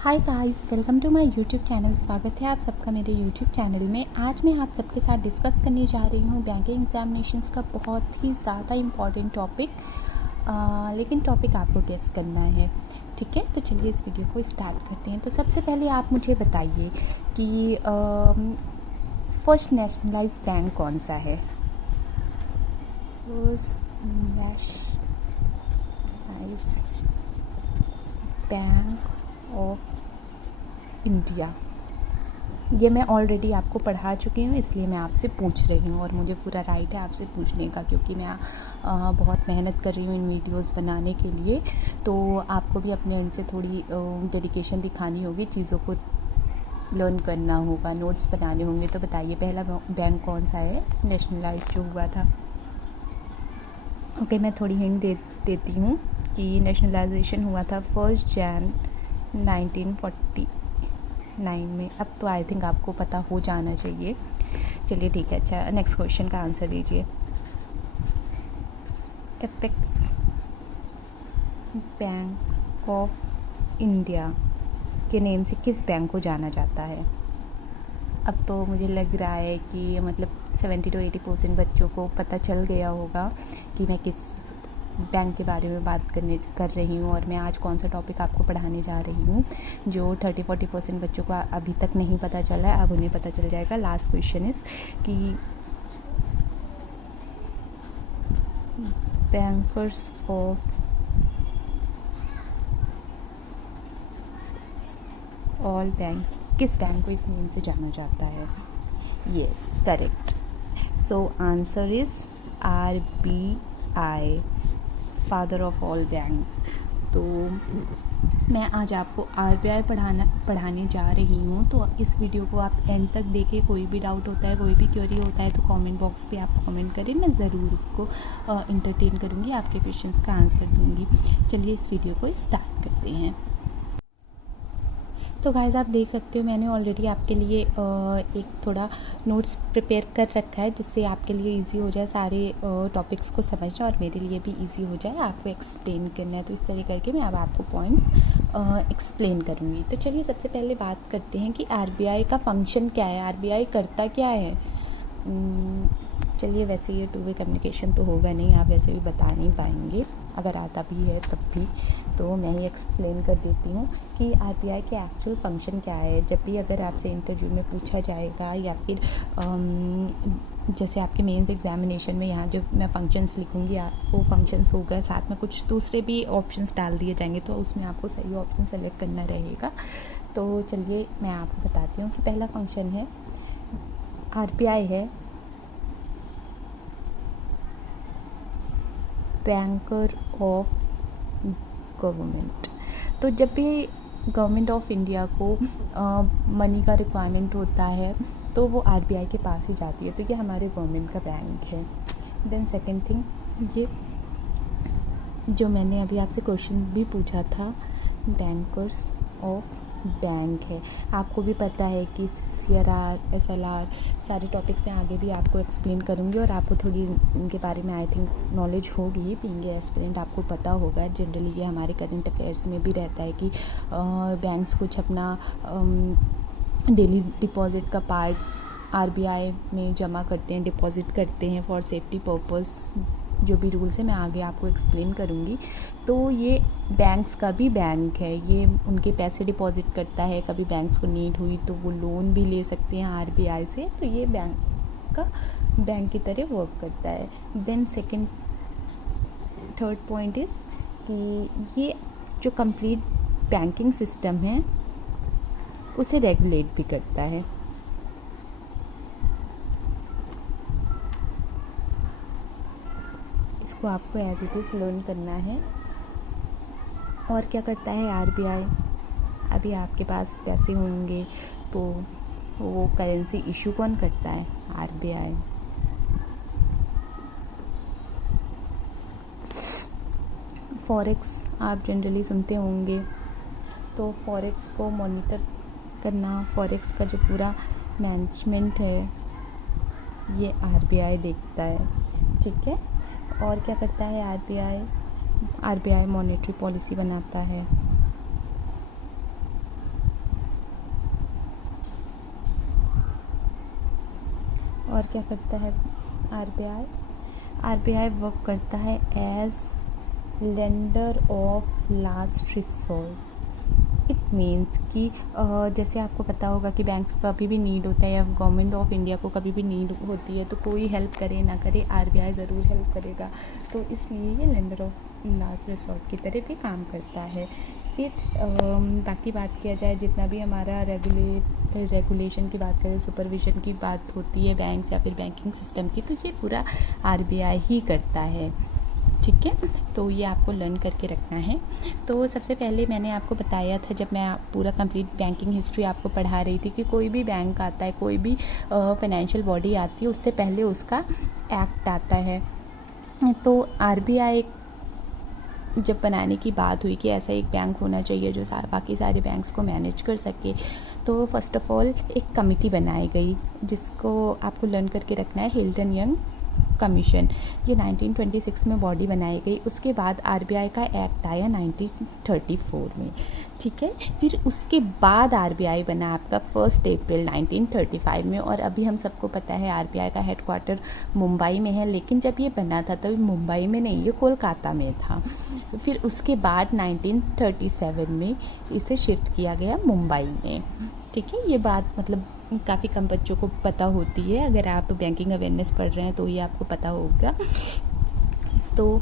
Hi guys, welcome to my YouTube channel. स्वागत है आप सबका मेरे यूट्यूब चैनल में। आज मैं आप सबके साथ डिस्कस करने जा रही हूँ बैंकिंग एग्जामिनेशंस का बहुत ही ज़्यादा इम्पॉर्टेंट टॉपिक। लेकिन टॉपिक आपको गेस करना है, ठीक है? तो चलिए इस वीडियो को स्टार्ट करते हैं। तो सबसे पहले आप मुझे बताइए कि फर्स्ट नेशनलाइज्ड बैंक कौन सा है? First nationalised bank of India. ये मैं ऑलरेडी आपको पढ़ा चुकी हूँ, इसलिए मैं आपसे पूछ रही हूँ और मुझे पूरा राइट है आपसे पूछने का, क्योंकि मैं बहुत मेहनत कर रही हूँ इन वीडियोस बनाने के लिए। तो आपको भी अपने एंड से थोड़ी डेडिकेशन दिखानी होगी, चीज़ों को लर्न करना होगा, नोट्स बनाने होंगे। तो बताइए पहला बैंक कौन सा है नेशनलाइज जो हुआ था? ओके, मैं थोड़ी हिंट देती हूँ कि नेशनलाइजेशन हुआ था 1 जनवरी 1949 में। अब तो आई थिंक आपको पता हो जाना चाहिए। चलिए ठीक है। अच्छा, नेक्स्ट क्वेश्चन का आंसर दीजिए। एपेक्स बैंक ऑफ इंडिया के नेम से किस बैंक को जाना जाता है? अब तो मुझे लग रहा है कि मतलब 70 to 80% बच्चों को पता चल गया होगा कि मैं किस बैंक के बारे में बात कर रही हूँ और मैं आज कौन सा टॉपिक आपको पढ़ाने जा रही हूँ। जो 30-40% बच्चों को अभी तक नहीं पता चला है, अब उन्हें पता चल जाएगा। लास्ट क्वेश्चन इज़ कि बैंकर्स ऑफ ऑल बैंक, किस बैंक को इस नेम से जाना जाता है? Yes, correct. So answer is RBI, father of all banks. तो मैं आज आपको RBI पढ़ाने जा रही हूँ। तो इस वीडियो को आप एंड तक देखें। कोई भी डाउट होता है, कोई भी क्वेरी होता है तो कमेंट बॉक्स पे आप कमेंट करें, मैं ज़रूर उसको इंटरटेन करूँगी, आपके क्वेश्चंस का आंसर दूँगी। चलिए इस वीडियो को स्टार्ट करते हैं। तो गाइस, आप देख सकते हो मैंने ऑलरेडी आपके लिए एक थोड़ा नोट्स प्रिपेयर कर रखा है, जिससे आपके लिए इजी हो जाए सारे टॉपिक्स को समझना और मेरे लिए भी इजी हो जाए आपको एक्सप्लेन करना है। तो इस तरह करके मैं अब आपको पॉइंट्स एक्सप्लेन करूँगी। तो चलिए सबसे पहले बात करते हैं कि RBI का फंक्शन क्या है, RBI करता क्या है। चलिए, वैसे ये 2 वे कम्युनिकेशन तो होगा नहीं, आप वैसे भी बता नहीं पाएंगे, अगर आता भी है तब भी। तो मैं ही एक्सप्लेन कर देती हूँ कि RBI के एक्चुअल फंक्शन क्या है। जब भी अगर आपसे इंटरव्यू में पूछा जाएगा या फिर जैसे आपके मेंस एग्जामिनेशन में यहाँ जो मैं फंक्शंस लिखूँगी वो फंक्शंस होगा, साथ में कुछ दूसरे भी ऑप्शंस डाल दिए जाएंगे, तो उसमें आपको सही ऑप्शन सेलेक्ट करना रहेगा। तो चलिए मैं आपको बताती हूँ कि पहला फंक्शन है RBI है बैंकर ऑफ गवर्नमेंट। तो जब भी गवर्नमेंट ऑफ इंडिया को मनी का रिक्वायरमेंट होता है तो वो RBI के पास ही जाती है। तो ये हमारे गवर्नमेंट का बैंक है। देन सेकंड थिंग, ये जो मैंने अभी आपसे क्वेश्चन भी पूछा था, बैंकर्स ऑफ बैंक है। आपको भी पता है कि CRR, SLR सारे टॉपिक्स में आगे भी आपको एक्सप्लेन करूँगी और आपको थोड़ी इनके बारे में आई थिंक नॉलेज होगी। बीइंग एस्पिरेंट आपको पता होगा, जनरली ये हमारे करंट अफेयर्स में भी रहता है कि बैंक्स कुछ अपना डेली डिपॉजिट का पार्ट RBI में जमा करते हैं, डिपॉजिट करते हैं फॉर सेफ्टी पर्पस। जो भी रूल्स है मैं आगे आपको एक्सप्लेन करूँगी। तो ये बैंक्स का भी बैंक है, ये उनके पैसे डिपॉजिट करता है। कभी बैंक्स को नीड हुई तो वो लोन भी ले सकते हैं RBI से। तो ये बैंक की तरह वर्क करता है। देन थर्ड पॉइंट इज़ कि ये जो कंप्लीट बैंकिंग सिस्टम है उसे रेगुलेट भी करता है। इसको आपको एज इट इज़ लर्न करना है। और क्या करता है RBI? अभी आपके पास पैसे होंगे तो वो करेंसी इशू कौन करता है? RBI। फॉरेक्स आप जनरली सुनते होंगे, तो फॉरेक्स को मॉनिटर करना, फॉरेक्स का जो पूरा मैनेजमेंट है ये RBI देखता है, ठीक है। और क्या करता है RBI मॉनेटरी पॉलिसी बनाता है। और क्या करता है आरबीआई? आरबीआई वर्क करता है as lender of last resort. It means कि जैसे आपको पता होगा कि बैंक्स को कभी भी नीड होता है या गवर्नमेंट ऑफ इंडिया को कभी भी नीड होती है तो कोई हेल्प करे ना करे आरबीआई ज़रूर हेल्प करेगा। तो इसलिए ये लेंडर ऑफ लास्ट रिसोर्ट की तरह भी काम करता है। फिर बाकी बात किया जाए, जितना भी हमारा रेगुलेशन की बात करें, सुपरविजन की बात होती है बैंक्स या फिर बैंकिंग सिस्टम की, तो ये पूरा आरबीआई ही करता है। ठीक है, तो ये आपको लर्न करके रखना है। तो सबसे पहले मैंने आपको बताया था जब मैं पूरा कंप्लीट बैंकिंग हिस्ट्री आपको पढ़ा रही थी कि कोई भी बैंक आता है, कोई भी फाइनेंशियल बॉडी आती है, उससे पहले उसका एक्ट आता है। तो आरबीआई जब बनाने की बात हुई कि ऐसा एक बैंक होना चाहिए जो बाकी सारे बैंक्स को मैनेज कर सके, तो फर्स्ट ऑफ ऑल एक कमिटी बनाई गई जिसको आपको लर्न करके रखना है, हिल्टन यंग कमीशन। ये 1926 में बॉडी बनाई गई। उसके बाद आरबीआई का एक्ट आया 1934 में। ठीक है, फिर उसके बाद आरबीआई बना आपका 1 अप्रैल 1935 में। और अभी हम सबको पता है आरबीआई का हेडक्वार्टर मुंबई में है, लेकिन जब ये बना था तो मुंबई में नहीं, ये कोलकाता में था। फिर उसके बाद 1937 में इसे शिफ्ट किया गया मुंबई में। ठीक है, ये बात मतलब काफ़ी कम बच्चों को पता होती है। अगर आप बैंकिंग अवेयरनेस पढ़ रहे हैं तो ये आपको पता होगा। तो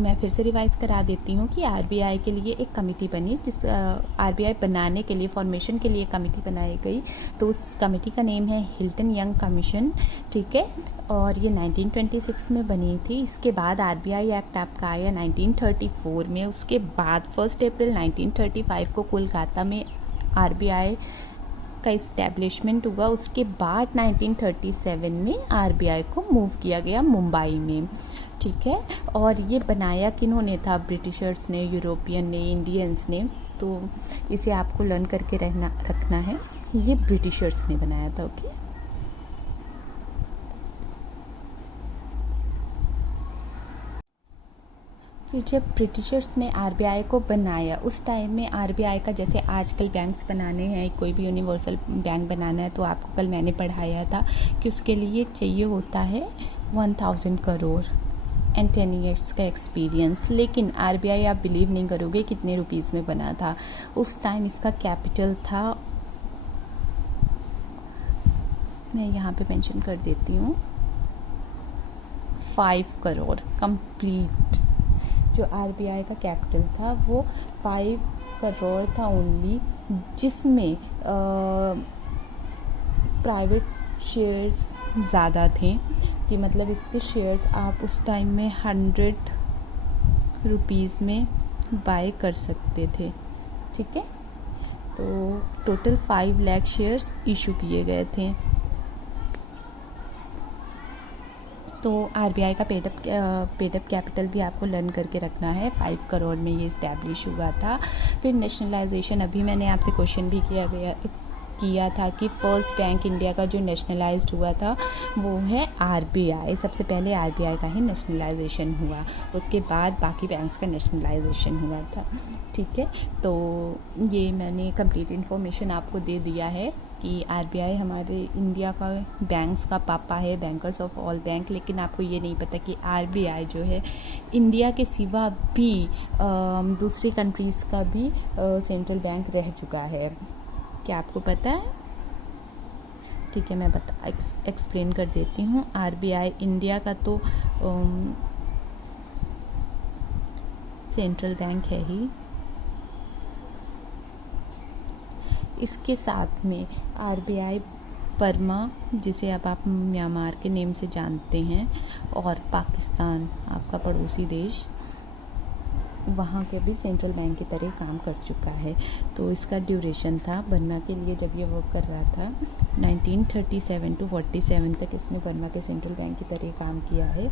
मैं फिर से रिवाइज़ करा देती हूँ कि आरबीआई के लिए एक कमेटी बनी, जिस आरबीआई बनाने के लिए, फॉर्मेशन के लिए कमेटी बनाई गई। तो उस कमेटी का नेम है हिल्टन यंग कमीशन। ठीक है, और ये 1926 में बनी थी। इसके बाद आरबीआई एक्ट आपका आया 1934 में। उसके बाद 1 अप्रैल 1935 को कोलकाता में आरबीआई का इस्टेब्लिशमेंट हुआ। उसके बाद 1937 में आरबीआई को मूव किया गया मुंबई में। ठीक है, और ये बनाया किन्होंने था? ब्रिटिशर्स ने, यूरोपियन ने, इंडियंस ने। तो इसे आपको लर्न करके रखना है, ये ब्रिटिशर्स ने बनाया था। ओके, फिर जब ब्रिटिशर्स ने आरबीआई को बनाया, उस टाइम में आरबीआई का, जैसे आजकल बैंक्स बनाने हैं, कोई भी यूनिवर्सल बैंक बनाना है, तो आपको कल मैंने पढ़ाया था कि उसके लिए चाहिए होता है 1000 करोड़ एंड 10 ईयर्स का एक्सपीरियंस। लेकिन आरबीआई, आप बिलीव नहीं करोगे कितने रुपीज़ में बना था। उस टाइम इसका कैपिटल था, मैं यहाँ पे मेंशन कर देती हूँ, 5 करोड़ कंप्लीट। जो आरबीआई का कैपिटल था वो 5 करोड़ था ओनली, जिसमें प्राइवेट शेयर्स ज़्यादा थे। कि मतलब इसके शेयर्स आप उस टाइम में 100 रुपीज़ में बाय कर सकते थे। ठीक है, तो टोटल 5 लाख शेयर्स इशू किए गए थे। तो आरबीआई का पेडअप कैपिटल भी आपको लर्न करके रखना है। 5 करोड़ में ये इस्टेब्लिश हुआ था। फिर नेशनलाइजेशन, अभी मैंने आपसे क्वेश्चन भी किया था कि फर्स्ट बैंक इंडिया का जो नेशनलाइज्ड हुआ था वो है आरबीआई। सबसे पहले आरबीआई का ही नेशनलाइजेशन हुआ, उसके बाद बाकी बैंक्स का नेशनलाइजेशन हुआ था। ठीक है, तो ये मैंने कंप्लीट इन्फॉर्मेशन आपको दे दिया है कि आरबीआई हमारे इंडिया का बैंक्स का पापा है, बैंकर्स ऑफ ऑल बैंक। लेकिन आपको ये नहीं पता कि आरबीआई जो है इंडिया के सिवा भी दूसरी कंट्रीज़ का भी सेंट्रल बैंक रह चुका है। क्या आपको पता है? ठीक है, मैं एक्सप्लेन कर देती हूँ। आरबीआई इंडिया का तो सेंट्रल बैंक है ही, इसके साथ में आरबीआई बर्मा, जिसे अब आप म्यांमार के नेम से जानते हैं, और पाकिस्तान आपका पड़ोसी देश, वहाँ के भी सेंट्रल बैंक की तरह काम कर चुका है। तो इसका ड्यूरेशन था बर्मा के लिए, जब ये वर्क कर रहा था 1937 to 47 तक इसने बर्मा के सेंट्रल बैंक की तरह काम किया है।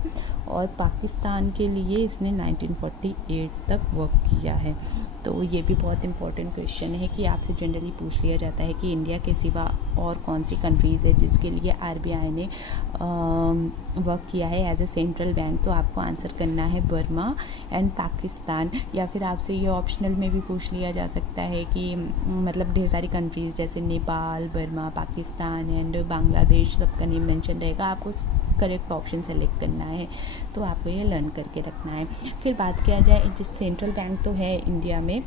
और पाकिस्तान के लिए इसने 1948 तक वर्क किया है। तो ये भी बहुत इंपॉर्टेंट क्वेश्चन है कि आपसे जनरली पूछ लिया जाता है कि इंडिया के सिवा और कौन सी कंट्रीज़ है जिसके लिए आरबीआई ने वर्क किया है एज ए सेंट्रल बैंक। तो आपको आंसर करना है बर्मा एंड पाकिस्तान। पाकिस्तान, या फिर आपसे ये ऑप्शनल में भी पूछ लिया जा सकता है कि मतलब ढेर सारी कंट्रीज़ जैसे नेपाल, बर्मा, पाकिस्तान एंड बांग्लादेश सबका नेम मेंशन रहेगा, आपको करेक्ट ऑप्शन सेलेक्ट करना है। तो आपको ये लर्न करके रखना है। फिर बात किया जाए, जिस सेंट्रल बैंक तो है इंडिया में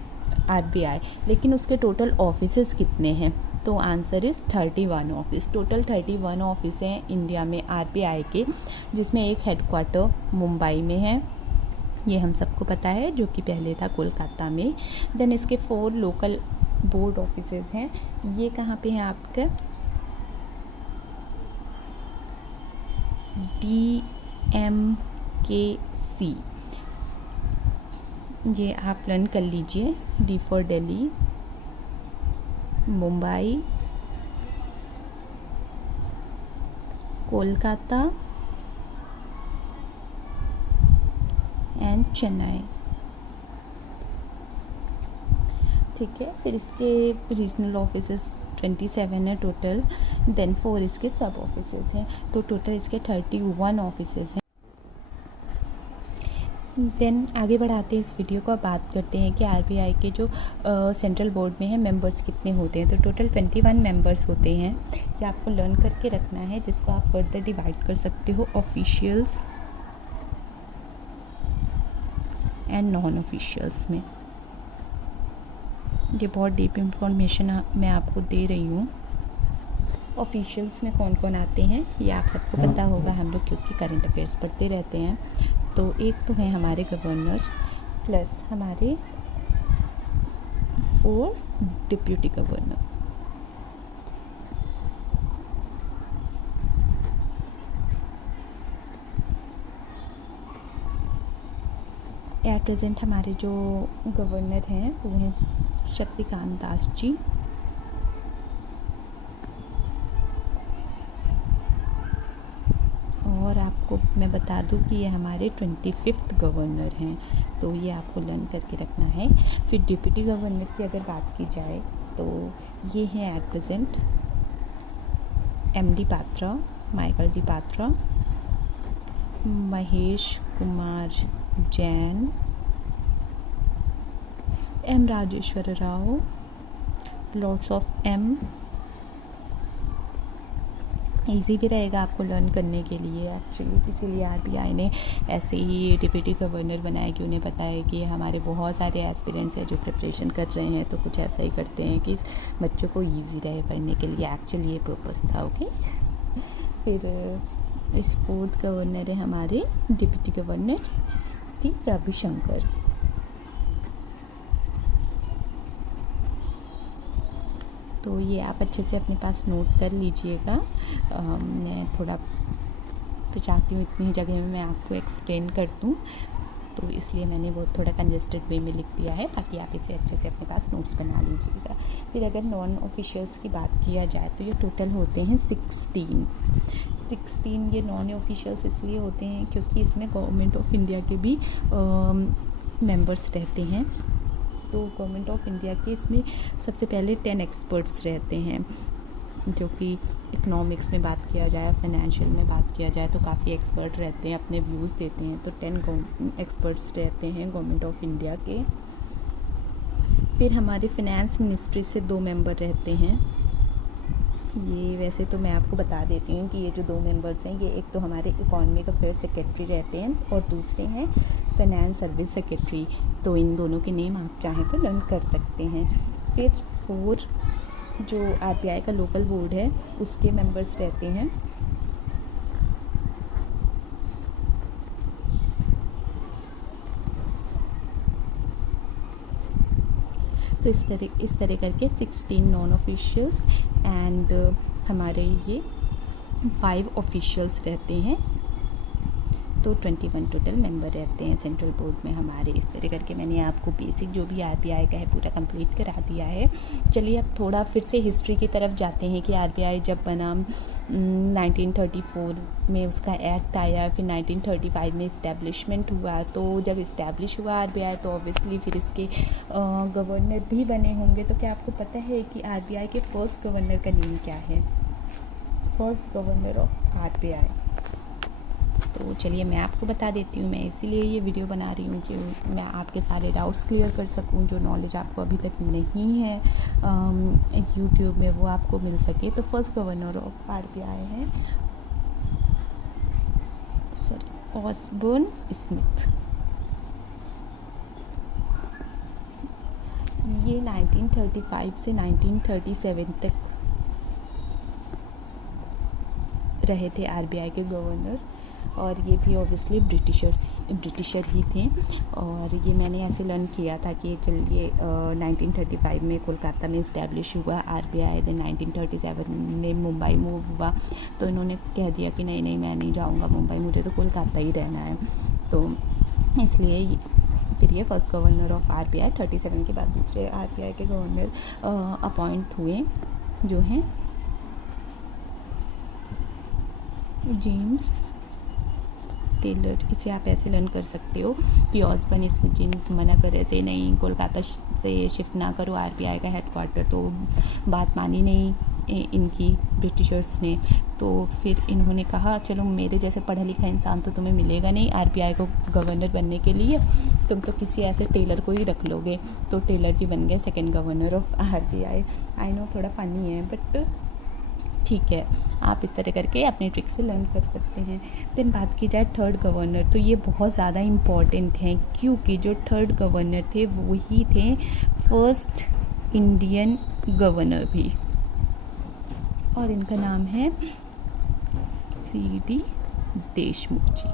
RBI, लेकिन उसके टोटल ऑफिसेस कितने हैं? तो answer is 31 office. Total 31 office हैं इंडिया में RBI के, जिसमें एक हेडक्वार्टर मुंबई में है, ये हम सबको पता है, जो कि पहले था कोलकाता में। देन इसके 4 लोकल बोर्ड ऑफिसेज हैं। ये कहाँ पे हैं आपके? DMKC, ये आप लर्न कर लीजिए। D for Delhi, Mumbai, Kolkata and Chennai. ठीक है। फिर इसके रीजनल ऑफिसेस 27 है टोटल। देन 4 इसके सब ऑफिसेस हैं, तो टोटल इसके 31 ऑफिसेस हैं। देन आगे बढ़ाते हैं इस वीडियो को, अब बात करते हैं कि RBI के जो सेंट्रल बोर्ड में है मेंबर्स कितने होते हैं। तो टोटल 21 मेंबर्स होते हैं। ये आपको लर्न करके रखना है, जिसको आप फर्दर डिवाइड कर सकते हो ऑफिशियल्स एंड नॉन ऑफिशियल्स में। ये बहुत डीप इंफॉर्मेशन मैं आपको दे रही हूँ। ऑफिशियल्स में कौन कौन आते हैं ये आप सबको पता होगा, हम लोग क्योंकि करंट अफेयर्स पढ़ते रहते हैं। तो एक तो है हमारे गवर्नर, प्लस हमारे 4 डिप्यूटी गवर्नर। एट प्रेजेंट हमारे जो गवर्नर हैं वो हैं शक्तिकांत दास जी, और आपको मैं बता दूं कि ये हमारे 25th गवर्नर हैं, तो ये आपको लर्न करके रखना है। फिर डिप्यूटी गवर्नर की अगर बात की जाए तो ये हैं at present MD Patra, Michael D Patra, Mahesh Kumar Jain, M Rajeshwar Rao, lords of M। Easy भी रहेगा आपको लर्न करने के लिए एक्चुअली, इसीलिए RBI ने ऐसे ही डिप्यूटी गवर्नर बनाया कि उन्हें पता है कि हमारे बहुत सारे एस्पिरेंट्स हैं जो प्रिपरेशन कर रहे हैं, तो कुछ ऐसा ही करते हैं कि बच्चों को ईजी रहे पढ़ने के लिए। एक्चुअली ये पर्पस था। ओके। फिर इस 4th गवर्नर है हमारे डिप्यूटी गवर्नर टी रविशंकर। तो ये आप अच्छे से अपने पास नोट कर लीजिएगा। मैं थोड़ा चाहती हूँ इतनी जगह में मैं आपको एक्सप्लेन कर दूँ, तो इसलिए मैंने वो थोड़ा कंजेस्टेड वे में लिख दिया है, ताकि आप इसे अच्छे से अपने पास नोट्स बना लीजिएगा। फिर अगर नॉन ऑफिशियल्स की बात किया जाए तो ये टोटल होते हैं 16। ये नॉन ऑफिशियल्स इसलिए होते हैं क्योंकि इसमें गवर्नमेंट ऑफ इंडिया के भी मेंबर्स रहते हैं। तो गवर्नमेंट ऑफ इंडिया के इसमें सबसे पहले 10 एक्सपर्ट्स रहते हैं, जो कि इकोनॉमिक्स में बात किया जाए, फाइनेंशियल में बात किया जाए तो काफ़ी एक्सपर्ट रहते हैं, अपने व्यूज़ देते हैं। तो 10 एक्सपर्ट्स रहते हैं गवर्नमेंट ऑफ इंडिया के। फिर हमारे फिनेंस मिनिस्ट्री से 2 मेंबर रहते हैं। ये वैसे तो मैं आपको बता देती हूँ कि ये जो 2 मेंबर्स हैं, ये एक तो हमारे इकोनॉमिक अफेयर्स सेक्रेटरी रहते हैं और दूसरे हैं फाइनेंस सर्विस सेक्रेटरी। तो इन दोनों के नेम आप चाहें तो लर्न कर सकते हैं। फिर 4 जो RBI का लोकल बोर्ड है उसके मेंबर्स रहते हैं। तो इस तरह करके 16 नॉन ऑफिशियल्स एंड हमारे ये 5 ऑफिशियल्स रहते हैं। तो 21 टोटल मेंबर रहते हैं सेंट्रल बोर्ड में हमारे। इस तरह करके मैंने आपको बेसिक जो भी RBI का है पूरा कंप्लीट करा दिया है। चलिए अब थोड़ा फिर से हिस्ट्री की तरफ जाते हैं कि RBI जब बना 1934 में उसका एक्ट आया, फिर 1935 में इस्टेब्लिशमेंट हुआ। तो जब इस्टेब्लिश हुआ RBI तो ऑब्वियसली फिर इसके गवर्नर भी बने होंगे। तो क्या आपको पता है कि RBI के फर्स्ट गवर्नर का नेम क्या है? फर्स्ट गवर्नर ऑफ RBI तो चलिए मैं आपको बता देती हूँ। मैं इसीलिए ये वीडियो बना रही हूँ कि मैं आपके सारे डाउट्स क्लियर कर सकूँ, जो नॉलेज आपको अभी तक नहीं है यूट्यूब में वो आपको मिल सके। तो फर्स्ट गवर्नर ऑफ RBI है ऑसबोर्न स्मिथ। ये 1935 से 1937 तक रहे थे RBI के गवर्नर, और ये भी ऑब्वियसली ब्रिटिशर ही थे। और ये मैंने ऐसे लर्न किया था कि चलिए 1935 में कोलकाता में इस्टेब्लिश हुआ RBI, देन 1937 में मुंबई मूव हुआ। तो इन्होंने कह दिया कि नहीं नहीं मैं नहीं जाऊंगा मुंबई, मुझे तो कोलकाता ही रहना है। तो इसलिए फिर ये फर्स्ट गवर्नर ऑफ RBI 37 के बाद दूसरे RBI के गवर्नर अपॉइंट हुए, जो हैं जेम्स टेलर। इसे आप ऐसे लर्न कर सकते हो कि ऑसबर्न स्मिथ जी मना कर रहे थे, नहीं कोलकाता से शिफ्ट ना करो RBI का हेडक्वार्टर, तो बात मानी नहीं इनकी ब्रिटिशर्स ने। तो फिर इन्होंने कहा चलो मेरे जैसे पढ़ा लिखा इंसान तो तुम्हें मिलेगा नहीं RBI को गवर्नर बनने के लिए, तुम तो किसी ऐसे टेलर को ही रख लोगे। तो टेलर जी बन गए second governor of RBI। I know थोड़ा फनी है बट ठीक है, आप इस तरह करके अपने ट्रिक से लर्न कर सकते हैं। देन बात की जाए थर्ड गवर्नर, तो ये बहुत ज़्यादा इम्पॉर्टेंट है क्योंकि जो थर्ड गवर्नर थे वो ही थे फर्स्ट इंडियन गवर्नर भी, और इनका नाम है CD देशमुख जी।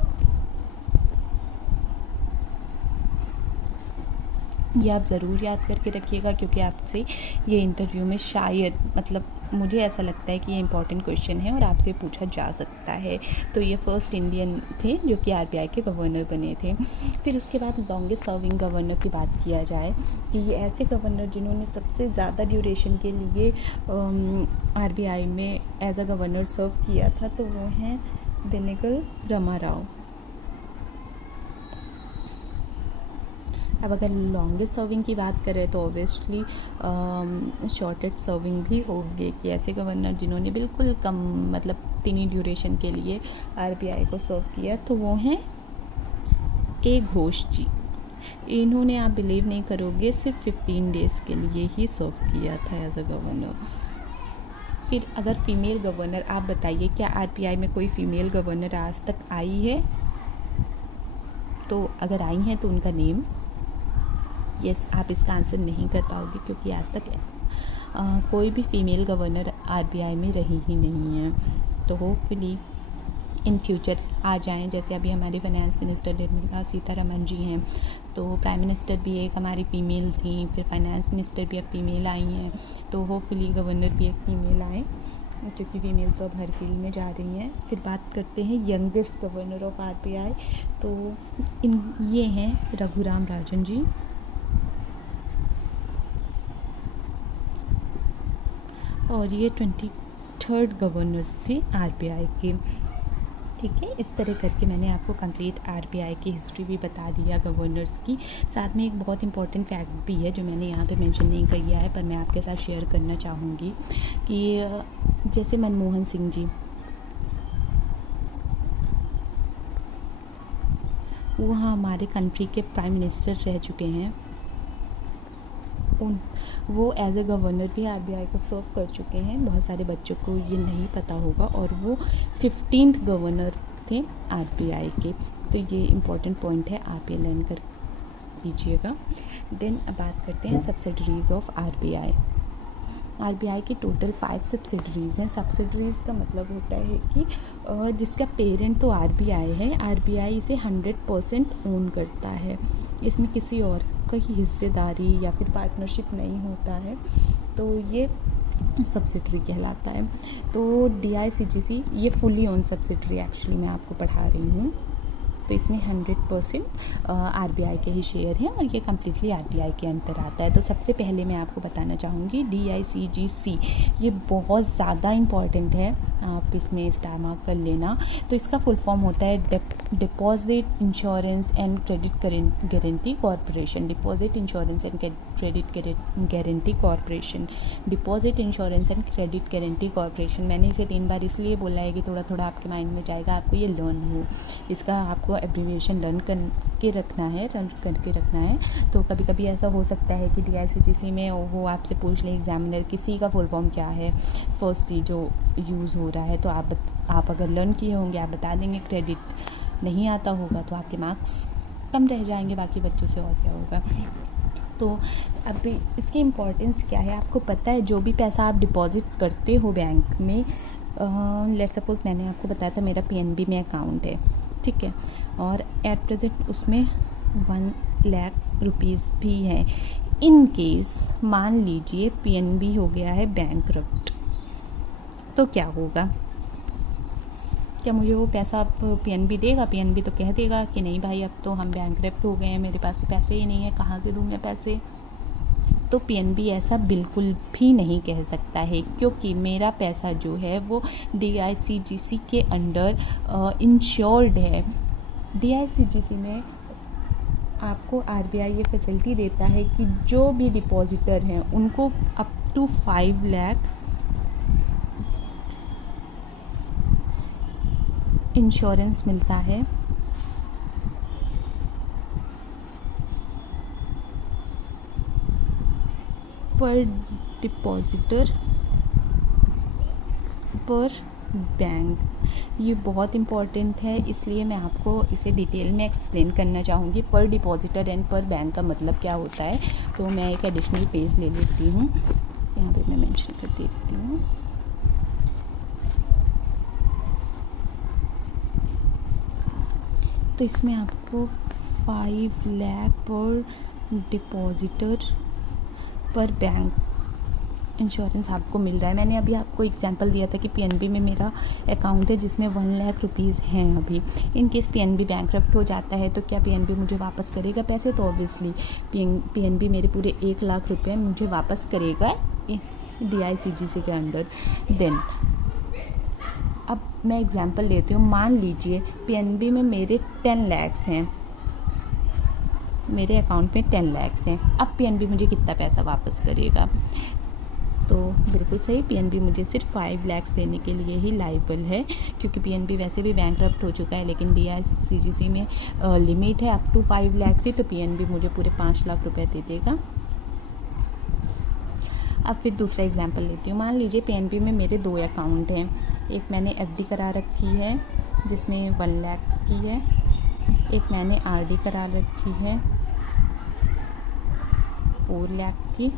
ये आप ज़रूर याद करके रखिएगा क्योंकि आपसे ये इंटरव्यू में शायद, मतलब मुझे ऐसा लगता है कि ये इंपॉर्टेंट क्वेश्चन है और आपसे पूछा जा सकता है। तो ये फर्स्ट इंडियन थे जो कि RBI के गवर्नर बने थे। फिर उसके बाद लॉन्गेस्ट सर्विंग गवर्नर की बात किया जाए कि ये ऐसे गवर्नर जिन्होंने सबसे ज़्यादा ड्यूरेशन के लिए RBI में एज अ गवर्नर सर्व किया था, तो वो हैं बेनेगल रामाराव। अब अगर लॉन्गेस्ट सर्विंग की बात करें तो ऑब्वियसली शॉर्टेस्ट सर्विंग भी होंगे कि ऐसे गवर्नर जिन्होंने बिल्कुल कम, मतलब तिनी ड्यूरेशन के लिए RBI को सर्व किया, तो वो हैं A घोष जी। इन्होंने, आप बिलीव नहीं करोगे, सिर्फ 15 डेज़ के लिए ही सर्व किया था एज अ गवर्नर। फिर अगर फीमेल गवर्नर, आप बताइए क्या RBI में कोई फीमेल गवर्नर आज तक आई है? तो अगर आई हैं तो उनका नेम, यस आप इसका आंसर नहीं कर पाओगे क्योंकि आज तक कोई भी फीमेल गवर्नर RBI में रही ही नहीं है। तो होपफुली इन फ्यूचर आ जाएं, जैसे अभी हमारे फाइनेंस मिनिस्टर निर्मला सीतारमण जी हैं, तो प्राइम मिनिस्टर भी एक हमारी फ़ीमेल थी, फिर फाइनेंस मिनिस्टर भी अब फीमेल आई हैं, तो होपफुली गवर्नर भी एक फ़ीमेल आए क्योंकि फीमेल तो अब हर फील्ड में जा रही हैं। फिर बात करते हैं यंगेस्ट गवर्नर ऑफ RBI, तो ये हैं रघुराम राजन जी। और ये 23rd गवर्नर थे RBI के। ठीक है, इस तरह करके मैंने आपको कंप्लीट RBI की हिस्ट्री भी बता दिया गवर्नर्स की। साथ में एक बहुत इंपॉर्टेंट फैक्ट भी है जो मैंने यहाँ पे मेंशन नहीं किया है, पर मैं आपके साथ शेयर करना चाहूँगी कि जैसे मनमोहन सिंह जी, वो हमारे कंट्री के प्राइम मिनिस्टर रह चुके हैं। वो एज ए गवर्नर भी RBI को सर्व कर चुके हैं। बहुत सारे बच्चों को ये नहीं पता होगा, और वो 15th गवर्नर थे RBI के। तो ये इम्पोर्टेंट पॉइंट है, आप ये लर्न कर लीजिएगा। देन अब बात करते हैं सब्सिडरीज़ ऑफ RBI की टोटल 5 सब्सिडरीज़ हैं। सब्सिडरीज़ का मतलब होता है कि जिसका पेरेंट तो RBI है, RBI इसे 100% ओन करता है, इसमें किसी और का ही हिस्सेदारी या फिर पार्टनरशिप नहीं होता है, तो ये सब्सिडरी कहलाता है। तो DICGC ये फुली ओन सब्सिडरी एक्चुअली मैं आपको पढ़ा रही हूँ, तो इसमें 100% RBI के ही शेयर हैं और ये कम्प्लीटली RBI के अंडर आता है। तो सबसे पहले मैं आपको बताना चाहूँगी DICGC, ये बहुत ज़्यादा इम्पॉर्टेंट है, आप इसमें स्टार मार्क कर लेना। तो इसका फुल फॉर्म होता है deposit insurance and credit guarantee corporation. Deposit insurance and credit guarantee corporation. Deposit insurance and credit guarantee corporation. मैंने इसे 3 बार इसलिए बोला है कि थोड़ा थोड़ा आपके माइंड में जाएगा, आपको ये लर्न हो। इसका आपको एब्रीविएशन लर्न करके रखना है। तो कभी कभी ऐसा हो सकता है कि DICGC में वो आपसे पूछ ले एग्जामिनर कि सी का फुल फॉर्म क्या है, फर्स्ट सी जो यूज़ हो रहा है। तो आप अगर लर्न किए होंगे आप बता देंगे। क्रेडिट नहीं आता होगा तो आपके मार्क्स कम रह जाएंगे बाकी बच्चों से, और क्या होगा। तो अभी इसकी इम्पोर्टेंस क्या है आपको पता है। जो भी पैसा आप डिपॉजिट करते हो बैंक में, लेट्स सपोज मैंने आपको बताया था मेरा PNB में अकाउंट है, ठीक है, और एट प्रेजेंट उसमें 1 लाख रुपीज़ भी है। इन केस मान लीजिए PNB हो गया है बैंकरप्ट, तो क्या होगा। क्या मुझे वो पैसा आप PNB देगा? PNB तो कह देगा कि नहीं भाई, अब तो हम बैंकरप्ट हो गए हैं, मेरे पास पैसे ही नहीं है, कहाँ से दूँ मैं पैसे। तो PNB ऐसा बिल्कुल भी नहीं कह सकता है, क्योंकि मेरा पैसा जो है वो DICGC के अंडर इंश्योर्ड है। DICGC में आपको RBI ये फैसिलिटी देता है कि जो भी डिपॉजिटर हैं उनको अप टू 5 लाख इंश्योरेंस मिलता है। पर डिपॉजिटर पर बैंक। ये बहुत इम्पॉर्टेंट है, इसलिए मैं आपको इसे डिटेल में एक्सप्लेन करना चाहूँगी। पर डिपॉजिटर एंड पर बैंक का मतलब क्या होता है। तो मैं एक एडिशनल पेज ले लेती हूँ, यहाँ पे मैं मेंशन कर देती हूँ। तो इसमें आपको 5 लाख पर डिपॉजिटर पर बैंक इंश्योरेंस आपको मिल रहा है। मैंने अभी आपको एग्जांपल दिया था कि PNB में मेरा अकाउंट है जिसमें 1 लाख रुपीज़ हैं अभी। इन केस PNB बैंकरप्ट हो जाता है तो क्या PNB मुझे वापस करेगा पैसे? तो ऑब्वियसली PNB मेरे पूरे 1 लाख रुपए मुझे वापस करेगा DICGC के अंडर। देन अब मैं एग्जांपल लेती हूँ। मान लीजिए PNB में मेरे 10 लैक्स हैं, मेरे अकाउंट में 10 लैक्स हैं। अब PNB मुझे कितना पैसा वापस करेगा? तो बिल्कुल सही, PNB मुझे सिर्फ 5 लैक्स देने के लिए ही लायबल है, क्योंकि PNB वैसे भी बैंकरप्ट हो चुका है, लेकिन DICGC में लिमिट है अप टू 5 लैक्स ही, तो PNB मुझे पूरे 5 लाख रुपए दे देगा। अब फिर दूसरा एग्जांपल लेती हूँ। मान लीजिए PNB में मेरे 2 अकाउंट हैं। एक मैंने FD करा रखी है जिसमें 1 लाख की है, एक मैंने RD करा रखी है 4 लाख की,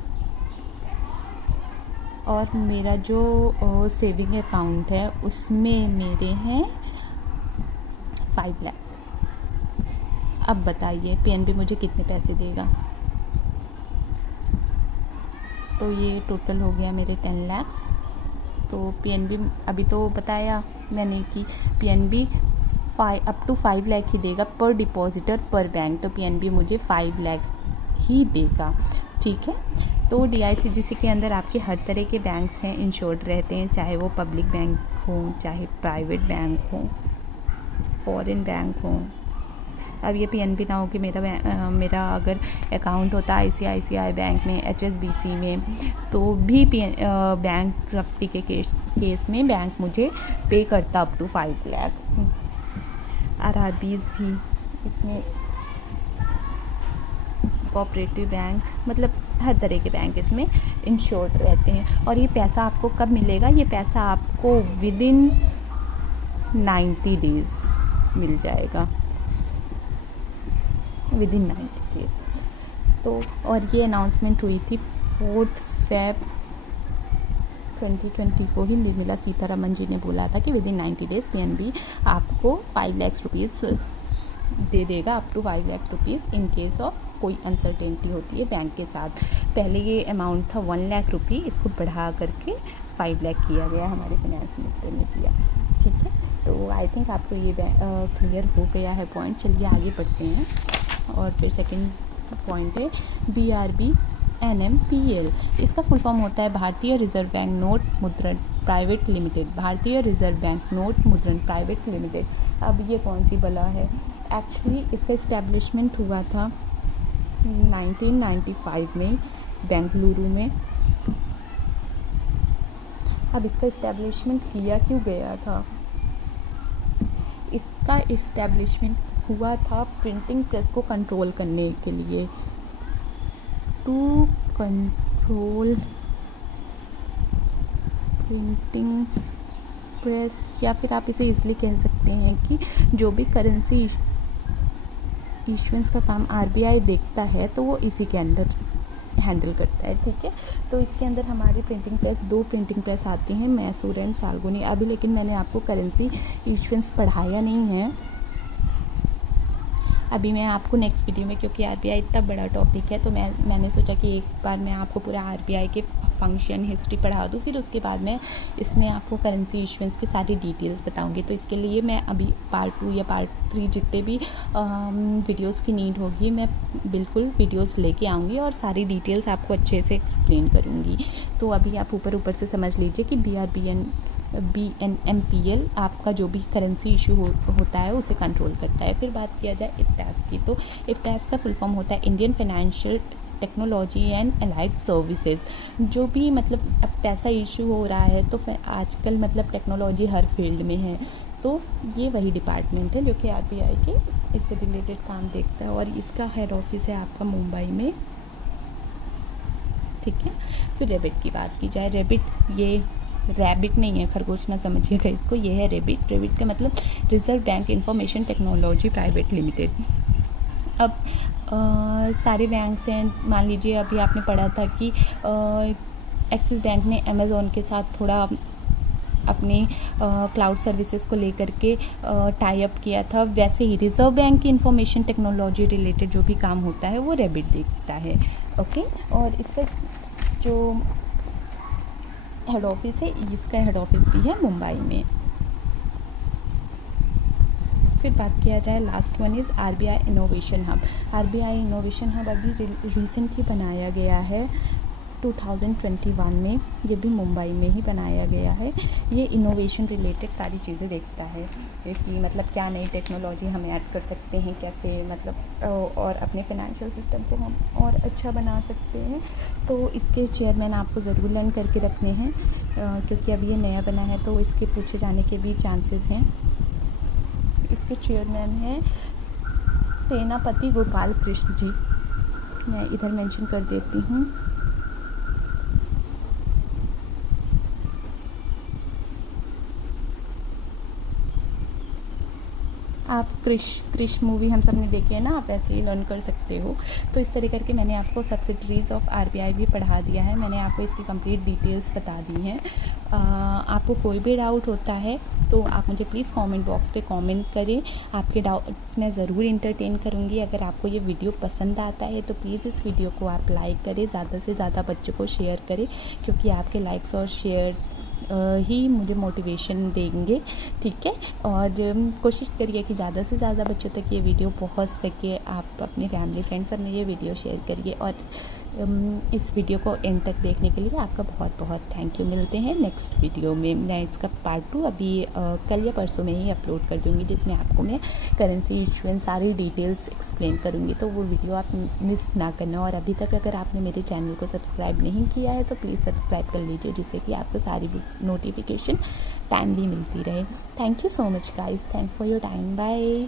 और मेरा जो सेविंग अकाउंट है उसमें मेरे हैं 5 लाख। अब बताइए PNB मुझे कितने पैसे देगा? तो ये टोटल हो गया मेरे 10 लैक्स। तो PNB अभी तो बताया मैंने कि PNB अप टू 5 लाख ही देगा पर डिपॉजिटर पर बैंक, तो PNB मुझे 5 लैक्स ही देगा, ठीक है। तो DICGC के अंदर आपके हर तरह के बैंक्स हैं, इंश्योर्ड रहते हैं, चाहे वो पब्लिक बैंक हो, चाहे प्राइवेट बैंक हो, फॉरेन बैंक हो। अब ये PNB ना हो कि मेरा अगर अकाउंट होता ICICI बैंक में, HSBC में, तो भी बैंकरप्टी के केस में बैंक मुझे पे करता अप टू 5 लाख। RRBs भी इसमें, कोऑपरेटिव बैंक, मतलब हर तरह के बैंक इसमें इंश्योर्ड रहते हैं। और ये पैसा आपको कब मिलेगा? ये पैसा आपको विदिन 90 डेज मिल जाएगा, विदिन 90 डेज। तो और ये अनाउंसमेंट हुई थी 4 Feb 2020 को ही निर्मला सीतारमण जी ने बोला था कि विदिन 90 डेज PNB आपको 5 लाख रुपीज़ दे देगा, up to 5 lakh rupees in case of कोई अनसर्टेनिटी होती है बैंक के साथ। पहले ये अमाउंट था 1 लाख रुपये, इसको बढ़ा करके 5 लाख किया गया, हमारे फाइनेंस मिनिस्टर ने किया, ठीक है। तो आई थिंक आपको ये क्लियर हो गया है पॉइंट। चलिए आगे बढ़ते हैं। और फिर सेकंड पॉइंट है BRB NMPL। इसका फुल फॉर्म होता है भारतीय reserve bank note private limited, भारतीय रिजर्व बैंक नोट मुद्रण प्राइवेट लिमिटेड। अब ये कौन सी बला है? एक्चुअली इसका इस्टेब्लिशमेंट हुआ था 1995 में बेंगलुरु में। अब इसका इस्टेब्लिशमेंट किया क्यों गया था? इसका इस्टेब्लिशमेंट हुआ था प्रिंटिंग प्रेस को कंट्रोल करने के लिए, टू कंट्रोल प्रिंटिंग प्रेस, या फिर आप इसे इसलिए कह सकते हैं कि जो भी करेंसी इशुएंस का काम आरबीआई देखता है तो वो इसी के अंदर हैंडल करता है। ठीक है, तो इसके अंदर हमारी प्रिंटिंग प्रेस, 2 प्रिंटिंग प्रेस आती हैं, मैसूर एंड साल्गोनी। अभी लेकिन मैंने आपको करेंसी इशुएंस पढ़ाया नहीं है, अभी मैं आपको नेक्स्ट वीडियो में, क्योंकि आरबीआई इतना बड़ा टॉपिक है तो मैंने सोचा कि एक बार मैं आपको पूरा आरबीआई के फंक्शन हिस्ट्री पढ़ा दूँ, फिर उसके बाद मैं इसमें आपको करेंसी इशुएंस की सारी डिटेल्स बताऊंगी। तो इसके लिए मैं अभी पार्ट 2 या पार्ट 3 जितने भी वीडियोस की नीड होगी मैं बिल्कुल वीडियोस लेके आऊँगी और सारी डिटेल्स आपको अच्छे से एक्सप्लेन करूँगी। तो अभी आप ऊपर से समझ लीजिए कि BNMPL आपका जो भी करेंसी इशू होता है उसे कंट्रोल करता है। फिर बात किया जाए इफ्टास की, तो इफ्टास का फुल फॉर्म होता है Indian financial technology and allied services. जो भी मतलब अब पैसा इशू हो रहा है तो आजकल मतलब टेक्नोलॉजी हर फील्ड में है, तो ये वही डिपार्टमेंट है जो कि आरबीआई के इससे रिलेटेड काम देखता है और इसका हेड ऑफिस है आपका मुंबई में। ठीक है, फिर रेबिट की बात की जाए, रेबिट ये रैबिट नहीं है, खरगोश ना समझिएगा इसको, ये है रेबिट। रेबिट का मतलब reserve bank information technology private limited. अब सारे बैंक हैं, मान लीजिए अभी आपने पढ़ा था कि एक्सिस बैंक ने अमेज़ॉन के साथ थोड़ा अपनी क्लाउड सर्विसेज को लेकर के टाई अप किया था, वैसे ही रिजर्व बैंक की इंफॉर्मेशन टेक्नोलॉजी रिलेटेड जो भी काम होता है वो रेबिट देखता है। ओके, और इसका जो हेड ऑफिस है, इसका हेड ऑफिस भी है मुंबई में। फिर बात किया जाए last one is RBI innovation hub. RBI innovation hub अभी रिसेंटली बनाया गया है 2021 में, ये भी मुंबई में ही बनाया गया है। ये इनोवेशन रिलेटेड सारी चीज़ें देखता है कि मतलब क्या नई टेक्नोलॉजी हम ऐड कर सकते हैं, कैसे मतलब और अपने फाइनेंशियल सिस्टम को हम और अच्छा बना सकते हैं। तो इसके चेयरमैन आपको ज़रूर लर्न करके रखने हैं, क्योंकि अभी ये नया बना है तो इसके पूछे जाने के भी चांसेस हैं। इसके चेयरमैन हैं सेनापति गोपाल कृष्ण जी, मैं इधर मेंशन कर देती हूँ। आप क्रिश मूवी हम सब ने देखी है ना, आप ऐसे ही लर्न कर सकते हो। तो इस तरह करके मैंने आपको सब्सिडरीज ऑफ आरबीआई भी पढ़ा दिया है, मैंने आपको इसकी कंप्लीट डिटेल्स बता दी हैं। आपको कोई भी डाउट होता है तो आप मुझे प्लीज़ कमेंट बॉक्स पे कमेंट करें, आपके डाउट्स मैं ज़रूर इंटरटेन करूँगी। अगर आपको ये वीडियो पसंद आता है तो प्लीज़ इस वीडियो को आप लाइक करें, ज़्यादा से ज़्यादा बच्चों को शेयर करें, क्योंकि आपके लाइक्स और शेयर्स ही मुझे मोटिवेशन देंगे। ठीक है, और कोशिश करिए कि ज़्यादा से ज़्यादा बच्चों तक ये वीडियो पहुंच सके। आप अपने फैमिली फ्रेंड्स सब में ये वीडियो शेयर करिए, और इस वीडियो को एंड तक देखने के लिए आपका बहुत बहुत थैंक यू। मिलते हैं नेक्स्ट वीडियो में। मैं इसका पार्ट 2 अभी कल या परसों में ही अपलोड कर दूँगी, जिसमें आपको मैं करेंसी इशुएंस सारी डिटेल्स एक्सप्लेन करूँगी, तो वो वीडियो आप मिस ना करना। और अभी तक अगर आपने मेरे चैनल को सब्सक्राइब नहीं किया है तो प्लीज़ सब्सक्राइब कर लीजिए, जिससे कि आपको सारी नोटिफिकेशन टाइमली मिलती रहे। Thank you so much guys, thanks for your time, bye.